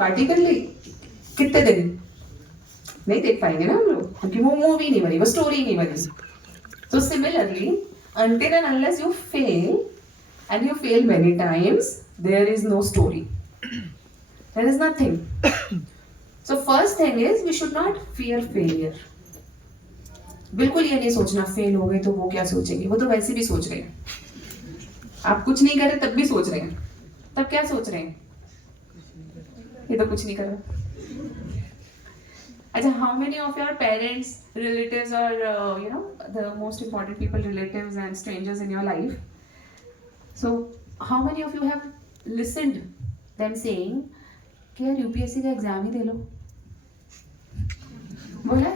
Party कर ली कितने दिन नहीं देख पाएंगे ना हम लोग क्योंकि वो मूवी नहीं बनी, वो स्टोरी नहीं बनी. So similarly, until and unless you fail and you fail many times, there is no story. There is nothing. So first thing is we should not fear failure. बिल्कुल ये नहीं सोचना फेल हो गए तो वो क्या सोचेंगे, वो तो वैसे भी सोच रहे हैं. आप कुछ नहीं करे तब भी सोच रहे हैं, तब क्या सोच रहे हैं, ये तो कुछ नहीं कर रहा. अच्छा, how many of your parents, relatives or the most important people, relatives and strangers in your life, so how many of you have listened them saying कि यार यूपीएससी का एग्जाम ही दे लो, बोला है?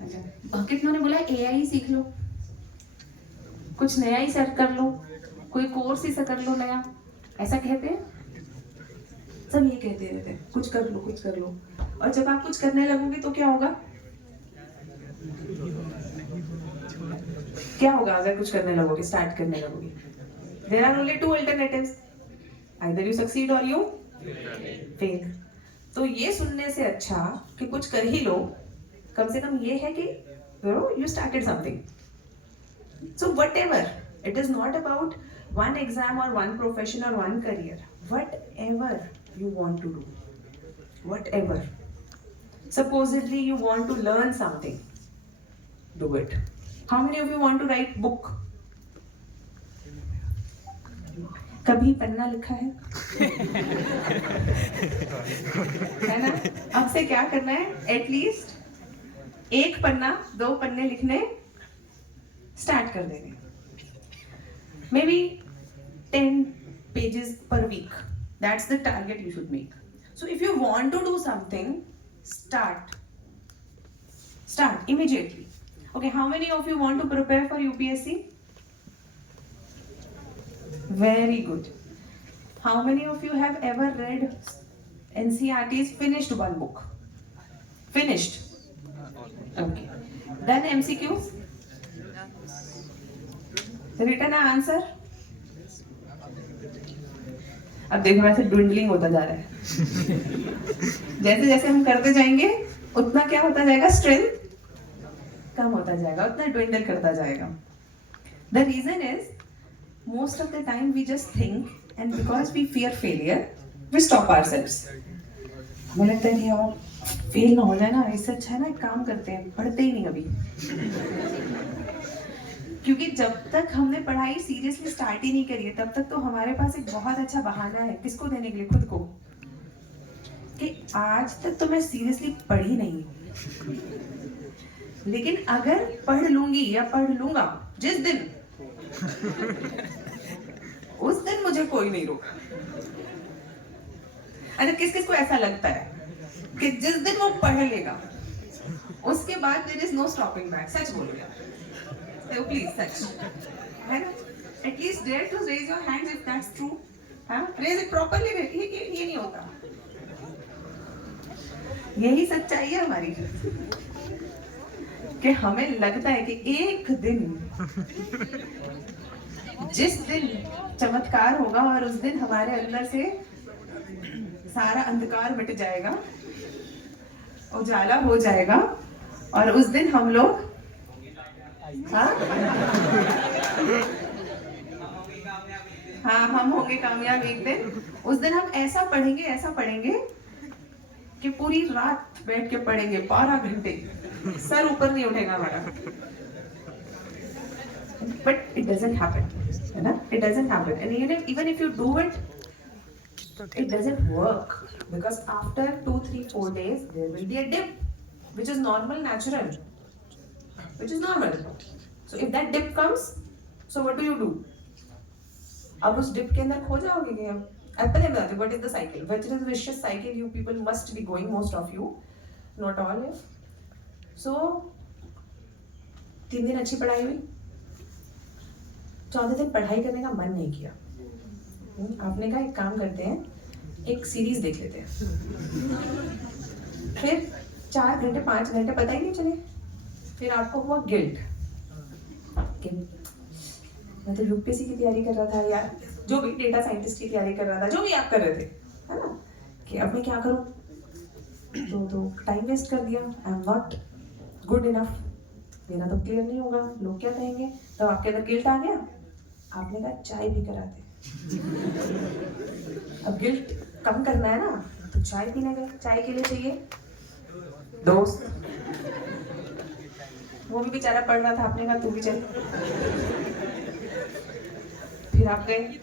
अच्छा, कितनों ने बोला एआई सीख लो, कुछ नया ही सर्च कर लो, कोई कोर्स ही कर लो नया, ऐसा कहते हैं सब. ये कहते रहते हैं कुछ कर लो कुछ कर लो, और जब आप कुछ करने लगोगे तो क्या होगा, क्या होगा अगर कुछ करने लगोगे, स्टार्ट करने लगोगे? There are only two alternatives, either you succeed और यू फेल. तो ये सुनने से अच्छा कि कुछ कर ही लो, कम से कम ये है कि you started something. So whatever, it is not about one exam or one profession or one career, whatever you want to do, whatever. Supposedly you want to learn something, do it. How many of you want to write book? कभी पन्ना लिखा है? है ना? अब से क्या करना है, एटलीस्ट एक पन्ना 2 पन्ने लिखने स्टार्ट कर देंगे. Maybe 10 pages per week. That's the target you should make. So if you want to do something, start immediately. Okay, how many of you want to prepare for UPSC? Very good. How many of you have ever read NCERT's finished one book? Finished? Okay. Done MCQs? Written an answer? अब देखो वैसे dwindling होता जा रहा है. जैसे जैसे हम करते जाएंगे उतना क्या होता जाएगा, स्ट्रेंथ कम होता जाएगा, उतना ड्विंडल करता जाएगा. The reason is most of the time we just think and because we fear failure we stop ourselves. हमें लगता है कि यार फेल ना हो जाए ना, इससे अच्छा है ना एक काम करते हैं, पढ़ते ही नहीं कभी. क्योंकि जब तक हमने पढ़ाई सीरियसली स्टार्ट ही नहीं करी है तब तक तो हमारे पास एक बहुत अच्छा बहाना है किसको देने के लिए, खुद को, कि आज तक तो मैं सीरियसली पढ़ी नहीं. लेकिन अगर पढ़ लूंगी या पढ़ लूंगा जिस दिन, उस दिन मुझे कोई नहीं रोका. अरे किस किस को ऐसा लगता है कि जिस दिन वो पढ़ लेगा उसके बाद there is no stopping back? सच बोलो यार, so please सच है ना? At least dare to raise your hands if that's true. हाँ, raise it properly. ये नहीं होता. यही सच्चाई है हमारी कि हमें लगता है कि एक दिन, जिस दिन चमत्कार होगा और उस दिन हमारे अंदर से सारा अंधकार मिट जाएगा, उजाला हो जाएगा, और उस दिन हम लोग हाँ हम होंगे कामयाब एक दिन. उस दिन हम ऐसा पढ़ेंगे कि पूरी रात बैठ के पढ़ेंगे 12 घंटे, सर ऊपर नहीं उठेगा हमारा. बट इट डजंट हैपन, है ना? It doesn't happen. And even if you do it, it doesn't work because after 2, 3, 4 days there will be a dip which is normal, natural, which is normal. So if that dip comes, so what do you do? अब उस dip के अंदर खो जाओगे कि अब पहले बताते हैं what is the cycle, which is vicious cycle you people must be going, most of you, not all if. So 3 दिन अच्छी पढ़ाई हुई, 4थे दिन पढ़ाई करने का मन नहीं किया. आपने कहा एक काम करते हैं, एक सीरीज देख लेते हैं. फिर 4 घंटे 5 घंटे पता ही नहीं चले. फिर आपको हुआ गिल्ट, मैं तो यूपीएससी की तैयारी कर रहा था यार, जो भी डेटा साइंटिस्ट की तैयारी कर रहा था, जो भी आप कर रहे थे, है ना? कि अब मैं क्या करूं, तो टाइम वेस्ट कर दिया, I am not good enough, मेरा तो क्लियर नहीं होगा, लोग क्या कहेंगे, तो आपके अंदर गिल्ट आ गया, आपने कहा चाय भी करा दे। अब गिल्ट कम करना है ना, तो चाय पीने गए, चाय के लिए चाहिए दोस्त, वो भी बेचारा पढ़ रहा था, आपने कहा तू भी चल, फिर आप गए,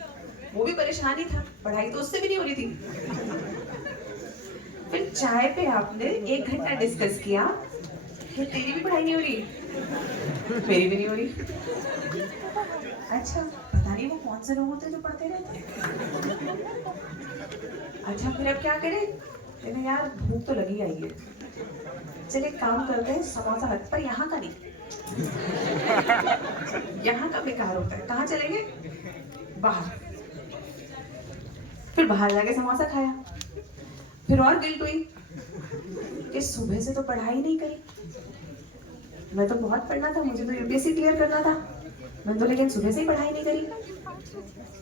वो भी परेशान ही था, पढ़ाई तो उससे भी नहीं हो रही थी, फिर चाय पे आपने 1 घंटा डिस्कस किया कि तेरी भी पढ़ाई नहीं हो रही, मेरी भी नहीं हो रही, अच्छा पता नहीं वो कौन से लोग होते हैं जो पढ़ते रहते हैं, अच्छा फिर अब क्या करें, कहते यार भूख तो लगी आई है, चलिए काम करते हैं समोसा हट, पर यहाँ का नहीं, यहाँ का बेकार होता है, कहाँ चलेंगे, बाहर, फिर बाहर जाके समोसा खाया, फिर और गिल्ट हुई कि सुबह से तो पढ़ाई नहीं करी, मैं तो बहुत पढ़ना था, मुझे तो यूपीएससी क्लियर करना था, मैं तो लेकिन सुबह से ही पढ़ाई नहीं करी,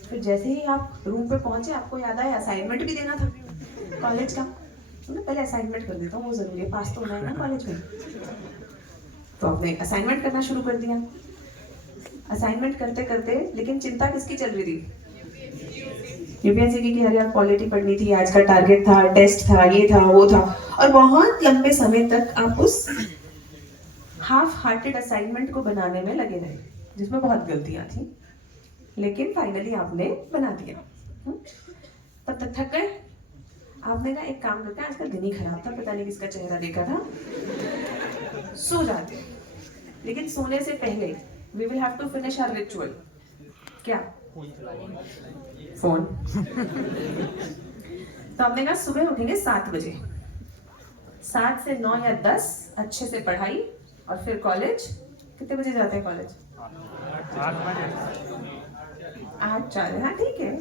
फिर जैसे ही आप रूम पे पहुंचे आपको याद आया असाइनमेंट भी देना था कॉलेज का, तो पहले असाइनमेंट कर देता हूँ, वो जरूरी है, पास तो होना है ना कॉलेज में, तो आपने असाइनमेंट करना शुरू कर दिया, असाइनमेंट करते करते लेकिन चिंता किसकी चल रही थी, यूपीएससी की, अरे यार पॉलिटी पढ़नी थी, आज का टारगेट था, टेस्ट था, ये था वो था, और बहुत लंबे समय तक आप उस हाफ हार्टेड असाइनमेंट को बनाने में लगे रहे, जिसमें बहुत गलतियां थी, लेकिन फाइनली आपने बना दिया। तब तक थक गए, आपने कहा एक काम करते हैं, आज का दिन ही खराब था, पता नहीं किसका चेहरा देखा था, सो जाते, लेकिन सोने से पहले we will have to finish our ritual, क्या, फोन। तो आपने कहा सुबह उठेंगे 7 बजे, 7 से 9 या 10 अच्छे से पढ़ाई, और फिर कॉलेज, कितने बजे जाते हैं कॉलेज, 8 4, हाँ ठीक है,